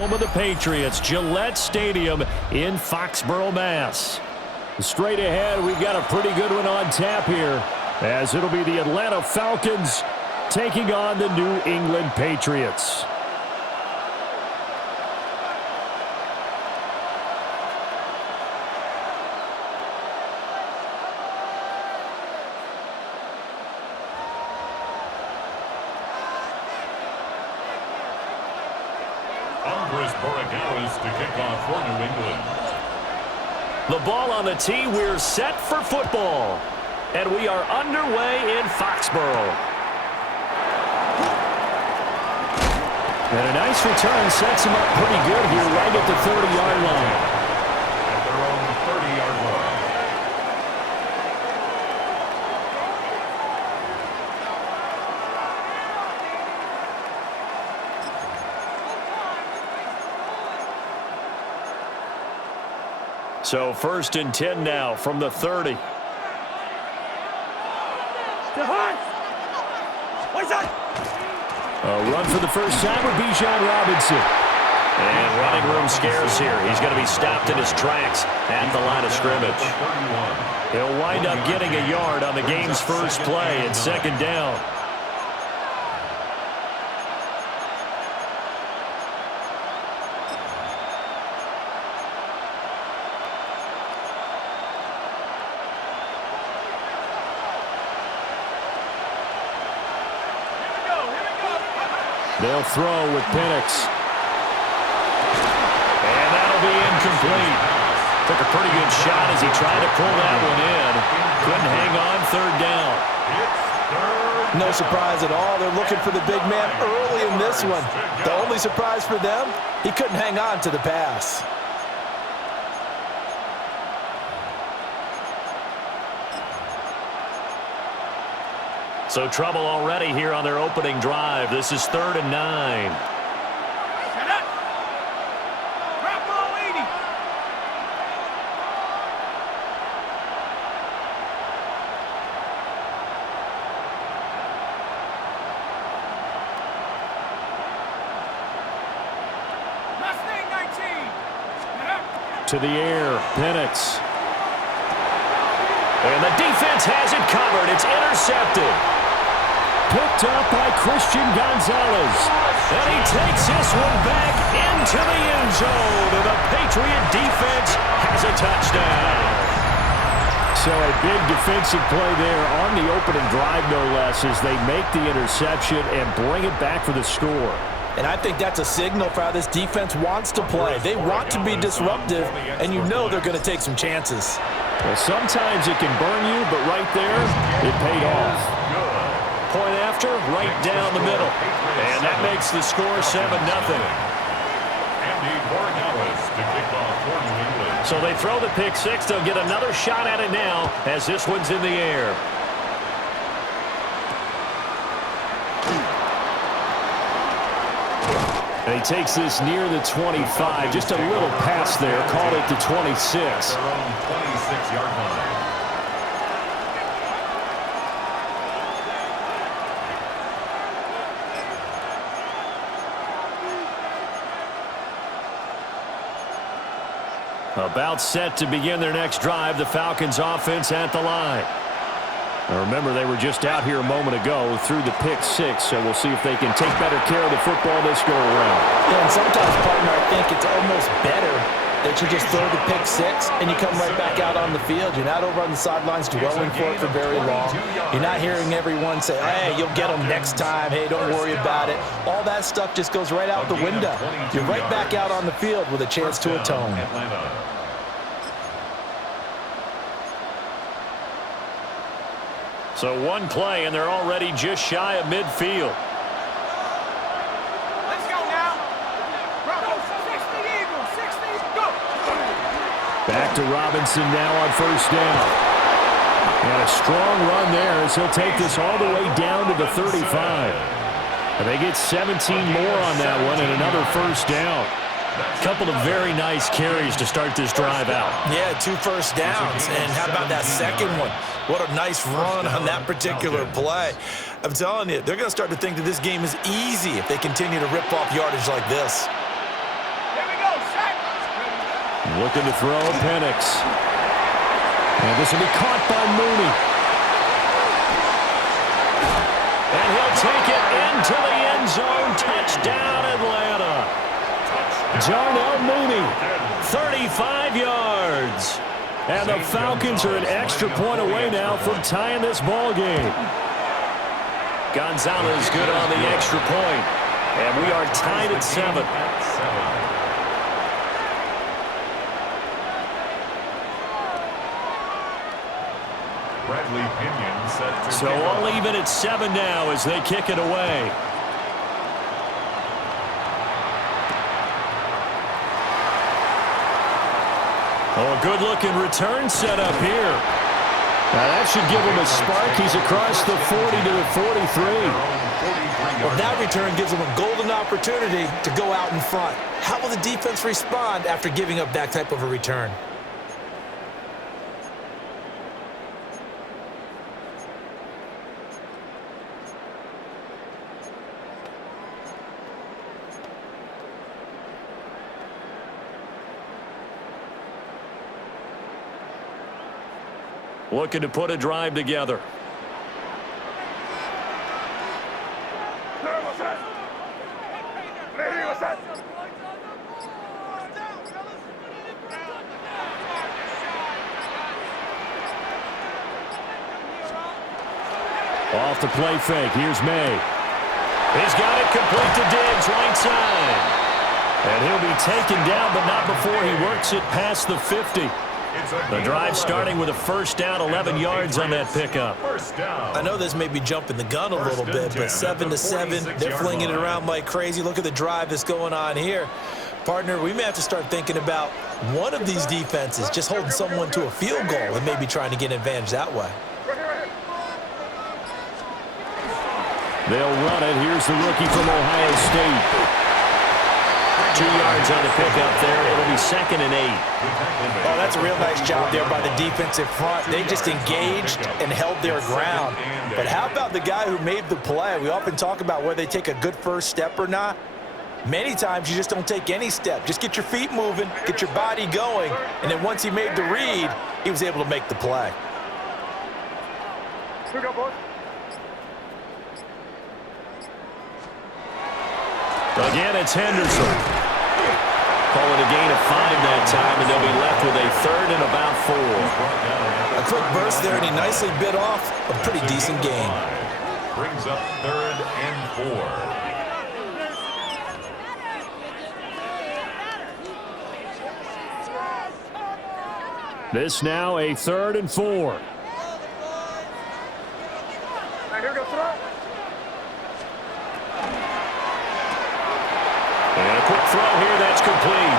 Home of the Patriots, Gillette Stadium in Foxborough, Mass. Straight ahead, we've got a pretty good one on tap here, as it'll be the Atlanta Falcons taking on the New England Patriots. To kick off for New England. The ball on the tee. We're set for football. And we are underway in Foxborough. And a nice return sets him up pretty good here right at the 30-yard line. At their own 30-yard line. So 1st and 10 now from the 30. A run for the first time with Bijan Robinson. And running room scarce here. He's going to be stopped in his tracks at the line of scrimmage. He'll wind up getting a yard on the game's first play at 2nd down. They'll throw with Penix. And that'll be incomplete. Took a pretty good shot as he tried to pull that one in. Couldn't hang on 3rd down. No surprise at all. They're looking for the big man early in this one. The only surprise for them, he couldn't hang on to the pass. So trouble already here on their opening drive. This is 3rd and 9. To the air, Penix. And the defense has it covered. It's intercepted. Picked up by Christian Gonzalez. And he takes this one back into the end zone. And the Patriot defense has a touchdown. So a big defensive play there on the opening drive, no less, as they make the interception and bring it back for the score. And I think that's a signal for how this defense wants to play. They want to be disruptive, and you know they're going to take some chances. Well, sometimes it can burn you, but right there, it paid off. Point after, right down the middle. And that makes the score 7-0. Andy Borregales to kick off for New England. So they throw the pick six. They'll get another shot at it now as this one's in the air. And he takes this near the 25. Just a little pass there. Called it the 26. Their own 26-yard line. About set to begin their next drive. The Falcons offense at the line. Now remember, they were just out here a moment ago through the pick six, so we'll see if they can take better care of the football this go around. Yeah, and sometimes, partner, I think it's almost better that you just throw the pick six and you come right back out on the field. You're not over on the sidelines dwelling for it for very long. You're not hearing everyone say, hey, you'll get them next time. Hey, don't worry about it. All that stuff just goes right out the window. You're right back out on the field with a chance to atone. So one play, and they're already just shy of midfield. Let's go now. Bravo, 60 Eagles, 60, go. Back to Robinson now on first down. And a strong run there as he'll take this all the way down to the 35. And they get 17 more on that one and another first down. Couple of very nice carries to start this drive out. Yeah, 2 first downs. And how about that second one? What a nice run on that particular play. I'm telling you, they're going to start to think that this game is easy if they continue to rip off yardage like this. Looking to throw, Penix. And this will be caught by Mooney. And he'll take it into the end zone. Touchdown, Atlanta. Darnell Mooney, 35 yards. And the Falcons are an extra point away now from tying this ball game. Gonzalez good on the extra point. And we are tied at 7. Bradley Pinion set to So all even at 7 now as they kick it away. Oh, a good-looking return set up here. Now that should give him a spark. He's across the 40 to the 43. Well, that return gives them a golden opportunity to go out in front. How will the defense respond after giving up that type of a return? Looking to put a drive together. Off the play fake. Here's May. He's got it complete to Diggs, right side. And he'll be taken down, but not before he works it past the 50. The drive starting with a first down, 11 yards on that pickup. I know this may be jumping the gun a little bit, but 7-7, they're flinging it around like crazy. Look at the drive that's going on here. Partner, we may have to start thinking about one of these defenses just holding someone to a field goal and maybe trying to get an advantage that way. They'll run it. Here's the rookie from Ohio State. 2 yards on the pickup there. It'll be 2nd and 8. Oh, that's a real nice job there by the defensive front. They just engaged and held their ground. But how about the guy who made the play? We often talk about whether they take a good first step or not. Many times you just don't take any step. Just get your feet moving, get your body going, and then once he made the read, he was able to make the play. Again, it's Henderson. Call it a gain of 5 that time, and they'll be left with a 3rd and about 4. A quick burst there, and he nicely bit off a pretty decent gain. Brings up 3rd and 4. This now a 3rd and 4. And a quick throw here, that's complete.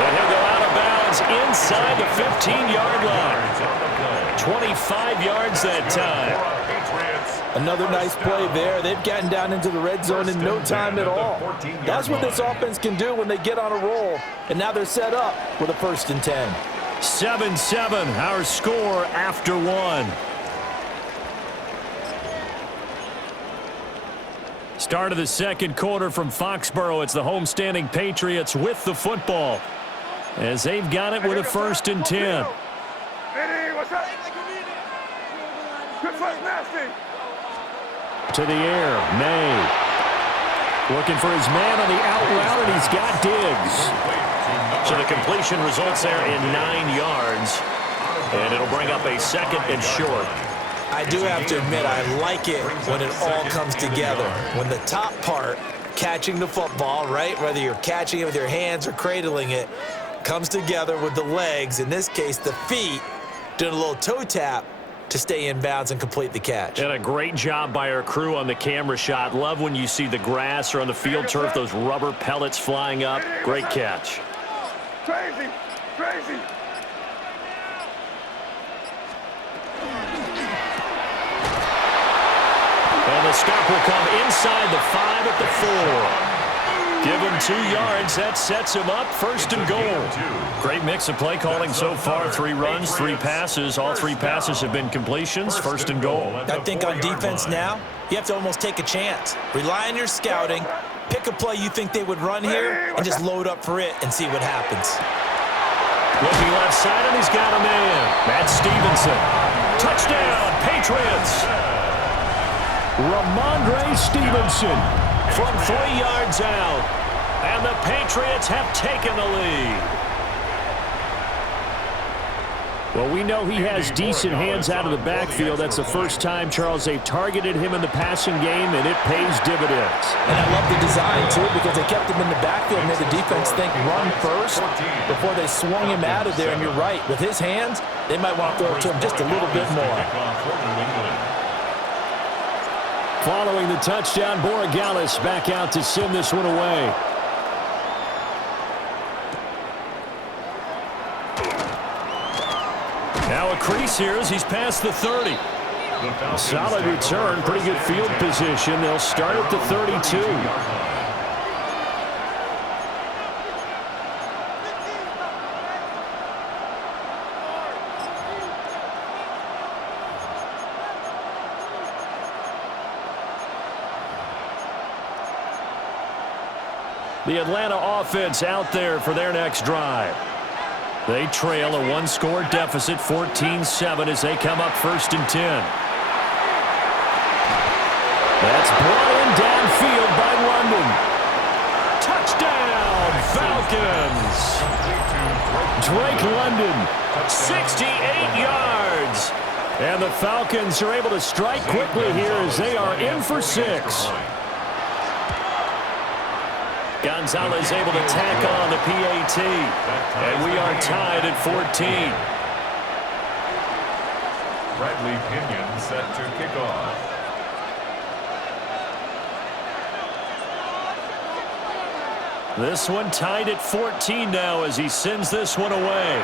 And he'll go out of bounds inside the 15-yard line. 25 yards that time. Another nice play there. They've gotten down into the red zone in no time at all. That's what this offense can do when they get on a roll. And now they're set up with a 1st and 10. 7-7, our score after 1. Start of the second quarter from Foxborough. It's the homestanding Patriots with the football as they've got it with a 1st and 10. To the air, May. Looking for his man on the out route, and he's got Diggs. So the completion results there in 9 yards, and it'll bring up a 2nd and short. I do have to admit, I like it when it all comes together. When the top part, catching the football, right, whether you're catching it with your hands or cradling it, comes together with the legs, in this case the feet, doing a little toe tap to stay in bounds and complete the catch. And a great job by our crew on the camera shot. Love when you see the grass or on the field turf, those rubber pellets flying up. Great catch. Crazy, crazy. And the stop will come inside the 5 at the 4. Give him 2 yards. That sets him up 1st and goal. Great mix of play calling so far. 3 runs, 3 passes. All 3 passes have been completions. 1st and goal. I think on defense now, you have to almost take a chance. Rely on your scouting, Pick a play you think they would run here and just load up for it and see what happens. Looking left side, and he's got a man. That's Stevenson. Touchdown, Patriots. Ramondre Stevenson from 3 yards out. And the Patriots have taken the lead. Well, we know he has decent hands out of the backfield. That's the first time, Charles, they've targeted him in the passing game, and it pays dividends. And I love the design, too, because they kept him in the backfield and made the defense think run first before they swung him out of there. And you're right, with his hands, they might want to throw it to him just a little bit more. Following the touchdown, Borregales back out to send this one away. Now a crease here as he's past the 30. A solid return, pretty good field position. They'll start at the 32. The Atlanta offense out there for their next drive. They trail a one-score deficit, 14-7, as they come up 1st and 10. That's brought in downfield by London. Touchdown, Falcons! Drake London, 68 yards. And the Falcons are able to strike quickly here as they are in for 6. Gonzalez able to tack on the PAT. And we are tied at 14. Bradley Pinion set to kick off. This one tied at 14 now as he sends this one away.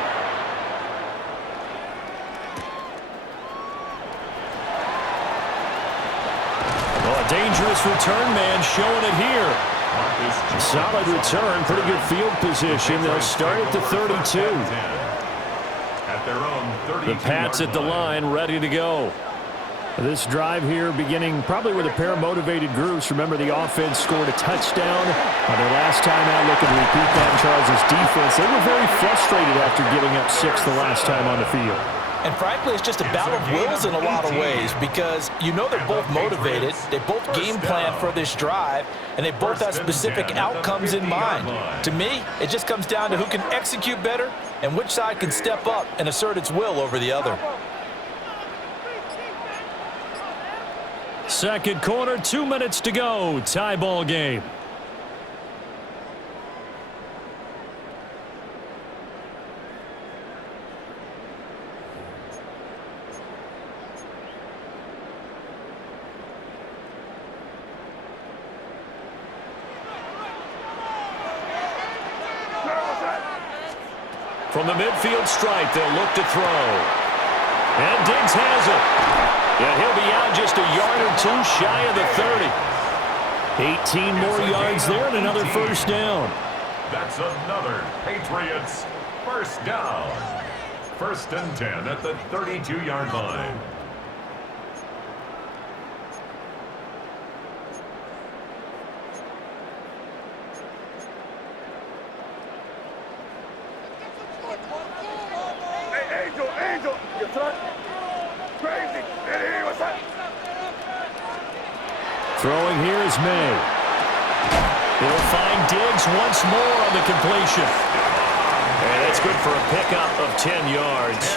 Oh, a dangerous return man showing it here. Solid return, pretty good field position. They'll start at the 32. The Pats at the line, ready to go. This drive here beginning probably with a pair of motivated groups. Remember, the offense scored a touchdown on their last time out. Looking to repeat that in Charles' defense. They were very frustrated after giving up 6 the last time on the field. And frankly, it's just a battle of wills in a lot of ways because you know they're both motivated, they both game plan for this drive, and they both have specific outcomes in mind. To me, it just comes down to who can execute better and which side can step up and assert its will over the other. Second quarter, 2 minutes to go. Tie ball game. From the midfield stripe, they'll look to throw. And Diggs has it. Yeah, he'll be out just a yard or two shy of the 30. 18 more yards there and another first down. That's another Patriots first down. 1st and 10 at the 32-yard line. Throwing here is May. He'll find Diggs once more on the completion. And that's good for a pickup of 10 yards.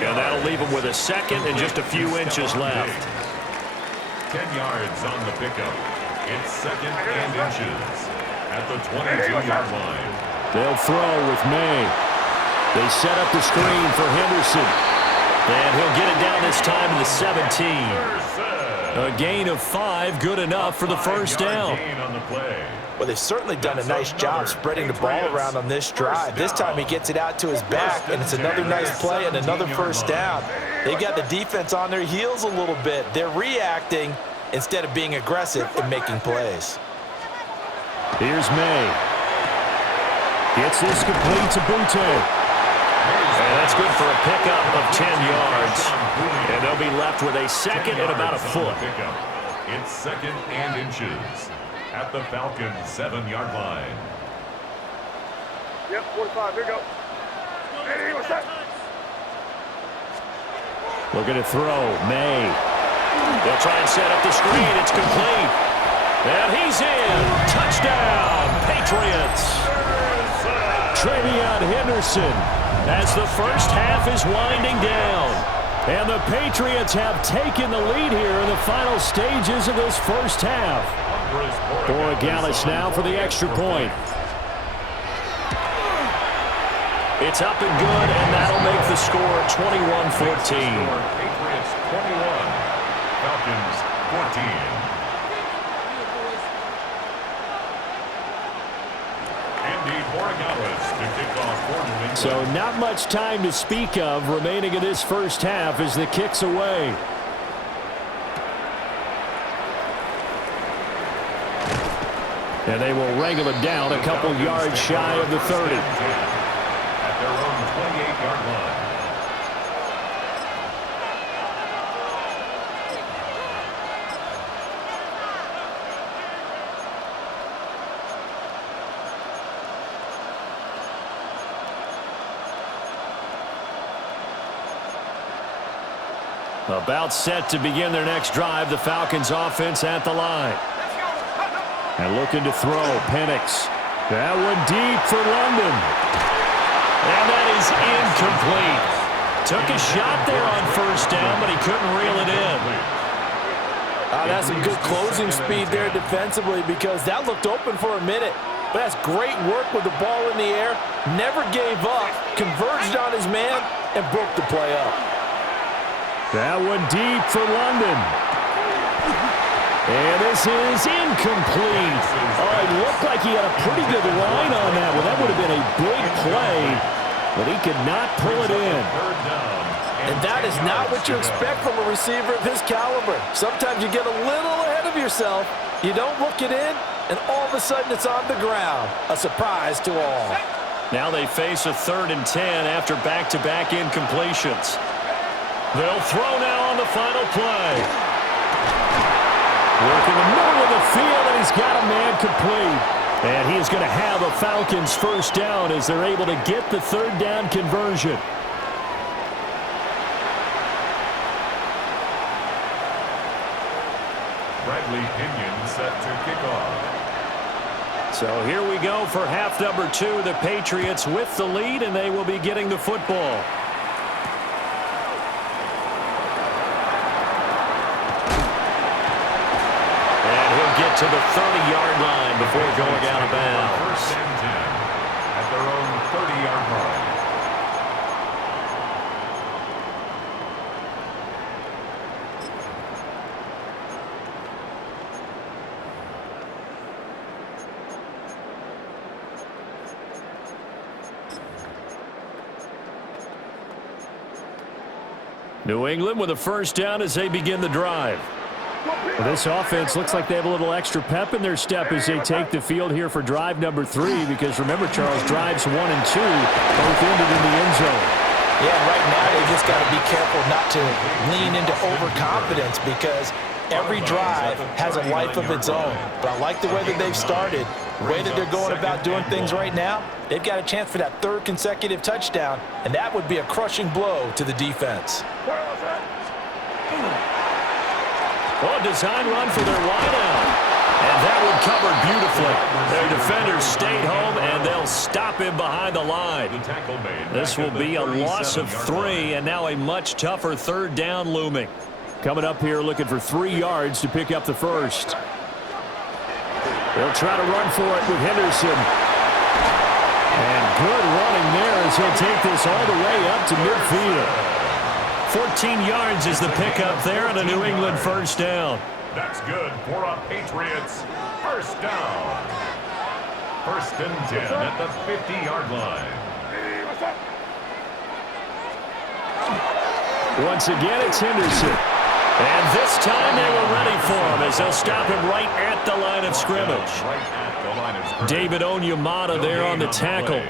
And that'll leave him with a second and just a few inches left. 10 yards on the pickup. It's 2nd and inches at the 22-yard line. They'll throw with May. They set up the screen for Henderson. And he'll get it down this time to the 17. A gain of 5, good enough for the first down. Well, they've certainly done a nice job spreading the ball around on this drive. This time he gets it out to his back, and it's another nice play and another first down. They've got the defense on their heels a little bit. They're reacting instead of being aggressive and making plays. Here's May. Gets this complete to Butte. And that's good for a pickup of 10 yards. And they'll be left with a second and about a foot. It's 2nd and inches at the Falcons' 7-yard line. Yep, 45. Here you go. Hey, what's that? Looking to throw. May. They'll try and set up the screen. It's complete. And he's in. Touchdown, Patriots. Travion Henderson as the first half is winding down. And the Patriots have taken the lead here in the final stages of this first half. Borregales now for the extra point. It's up and good, and that'll make the score 21-14. Patriots 21, Falcons 14. Andy Borregales to kick off for New England. So not much time to speak of remaining in this first half as the kick's away. And they will wrangle him down a couple yards shy of the 30. At their own 28-yard line. About set to begin their next drive, the Falcons offense at the line. And looking to throw, Penix. That one deep for London. And that is incomplete. Took a shot there on first down, but he couldn't reel it in. That's some good closing speed there defensively because that looked open for a minute. But that's great work with the ball in the air. Never gave up, converged on his man, and broke the play up. That one deep for London. And this is incomplete. Oh, it looked like he had a pretty good line on that one. That would have been a big play, but he could not pull it in. And that is not what you expect from a receiver of his caliber. Sometimes you get a little ahead of yourself, you don't look it in, and all of a sudden it's on the ground. A surprise to all. Now they face a 3rd and 10 after back-to-back incompletions. They'll throw now on the final play. Working the middle of the field, and he's got a man complete. And he is going to have a Falcons first down as they're able to get the 3rd down conversion. Bradley Pinion set to kick off. So here we go for half number 2. The Patriots with the lead, and they will be getting the football. To the 30-yard line before going out of bounds. 1st and 10 at their own 30-yard line. New England with a first down as they begin the drive. Well, this offense looks like they have a little extra pep in their step as they take the field here for drive number 3 because remember, Charles, drives 1 and 2 both ended in the end zone. Yeah, right now they just got to be careful not to lean into overconfidence because every drive has a life of its own. But I like the way that they've started, the way that they're going about doing things right now. They've got a chance for that 3rd consecutive touchdown, and that would be a crushing blow to the defense. Well, a design run for their wideout. And that one covered beautifully. Their defenders stayed home, and they'll stop him behind the line. This will be a loss of 3, and now a much tougher 3rd down looming. Coming up here looking for 3 yards to pick up the first. They'll try to run for it with Henderson. And good running there as he'll take this all the way up to midfield. 14 yards is the pickup there and a New England first down. That's good for a Patriots first down. 1st and 10 at the 50-yard line. Once again, it's Henderson. And this time they were ready for him as they'll stop him right at the line of scrimmage. David Onyemata there on the tackle.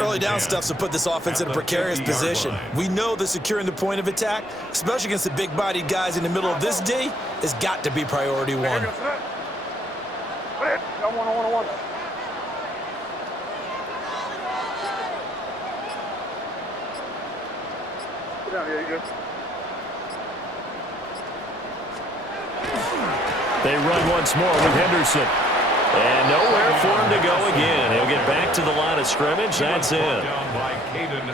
Early down stuff's to put this offense in a precarious position. We know that securing the point of attack, especially against the big-bodied guys in the middle of this D, has got to be priority 1. On one. Sit down, yeah, you good. They run once more with Henderson. And nowhere for him to go again. He'll get back to the line of scrimmage. That's it.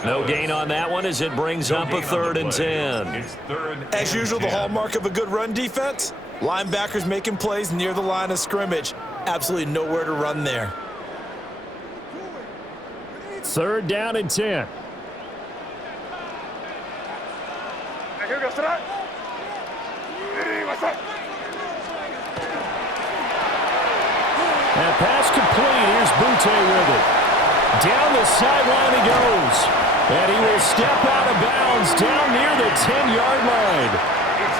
No gain on that one as it brings up a 3rd and 10. As usual, the hallmark of a good run defense, linebackers making plays near the line of scrimmage. Absolutely nowhere to run there. 3rd down and 10. Here we go, sit down. Hey, what's up? And pass complete. Here's Butte with it. Down the sideline he goes. And he will step out of bounds down near the 10-yard line.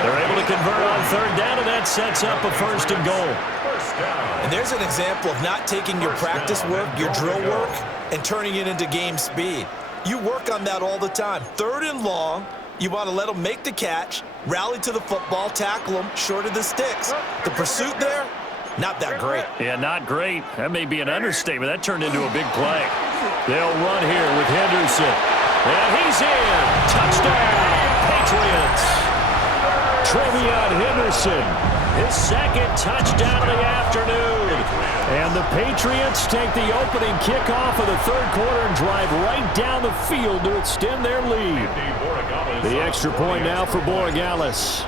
They're able to convert on 3rd down, and that sets up a 1st and goal. And there's an example of not taking your practice work, your drill work, and turning it into game speed. You work on that all the time. 3rd and long, you want to let them make the catch, rally to the football, tackle them short of the sticks. The pursuit there, not that great. Yeah, not great. That may be an understatement. That turned into a big play. They'll run here with Henderson. And he's in. Touchdown, Patriots. Trevion Henderson, his 2nd touchdown of the afternoon. And the Patriots take the opening kickoff of the 3rd quarter and drive right down the field to extend their lead. The extra point now for Borregales.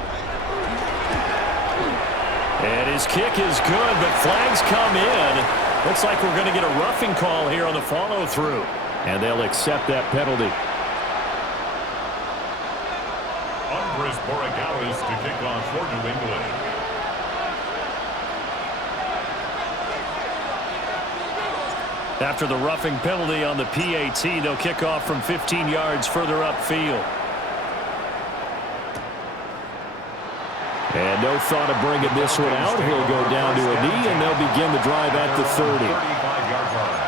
And his kick is good, but flags come in. Looks like we're going to get a roughing call here on the follow-through. And they'll accept that penalty. Andres Borregales to kick off for New England. After the roughing penalty on the PAT, they'll kick off from 15 yards further upfield. And no thought of bringing this one out. He'll go down to a knee, and they'll begin the drive at the 30. 35-yard line.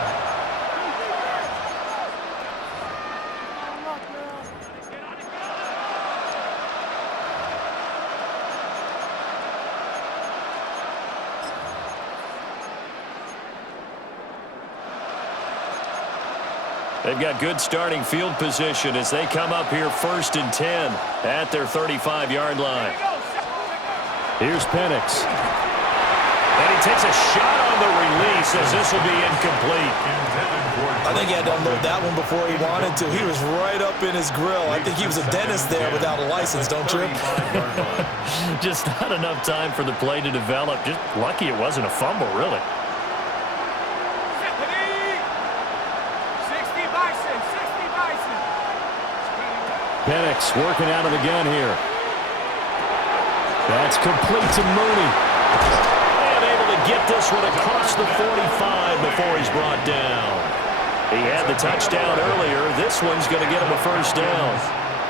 They've got good starting field position as they come up here 1st and 10 at their 35-yard line. Here's Penix. And he takes a shot on the release as this will be incomplete. I think he had to unload that one before he wanted to. He was right up in his grill. I think he was a dentist there without a license, don't you? Just not enough time for the play to develop. Just lucky it wasn't a fumble, really. 60 Bison. Penix working out of the gun here. That's complete to Mooney. And able to get this one across the 45 before he's brought down. He had the touchdown earlier. This one's going to get him a 1st down.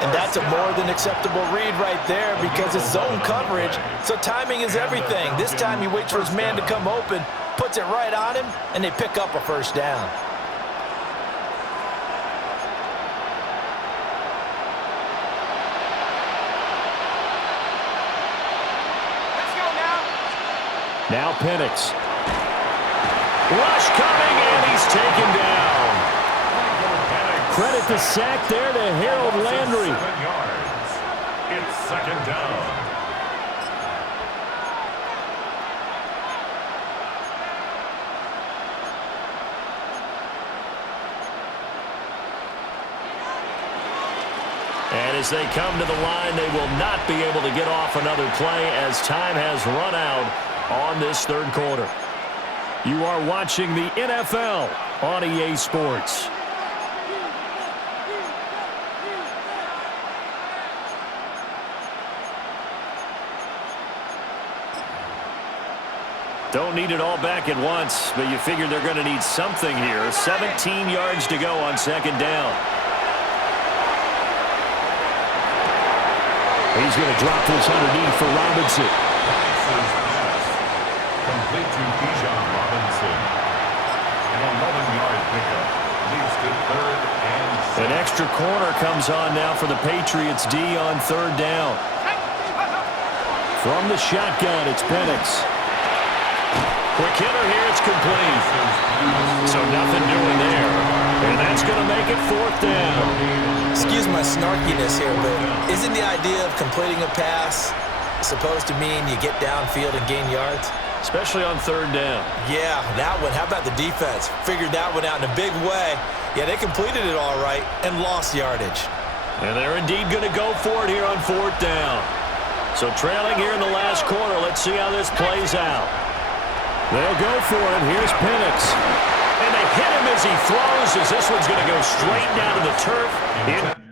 And that's a more than acceptable read right there because it's zone coverage, so timing is everything. This time he waits for his man to come open, puts it right on him, and they pick up a 1st down. Now Penix. Rush coming, and he's taken down. Credit the sack there to Harold Landry. 7 yards. It's 2nd down. And as they come to the line, they will not be able to get off another play as time has run out on this 3rd quarter. You are watching the NFL on EA Sports. Don't need it all back at once, but you figure they're going to need something here. 17 yards to go on 2nd down. He's going to drop this underneath for Robinson. Complete to Bijan Robinson. An 11-yard pickup. Leads to 3rd and 6. An extra corner comes on now for the Patriots D on 3rd down. From the shotgun, it's Penix. Quick hitter here, it's complete. So nothing doing there. And that's going to make it 4th down. Excuse my snarkiness here, but isn't the idea of completing a pass supposed to mean you get downfield and gain yards? Especially on 3rd down. Yeah, that one. How about the defense? Figured that one out in a big way. Yeah, they completed it all right and lost yardage. And they're indeed going to go for it here on 4th down. So trailing here in the last quarter, let's see how this plays out. They'll go for it. Here's Penix. And they hit him as he throws, as this one's going to go straight down to the turf.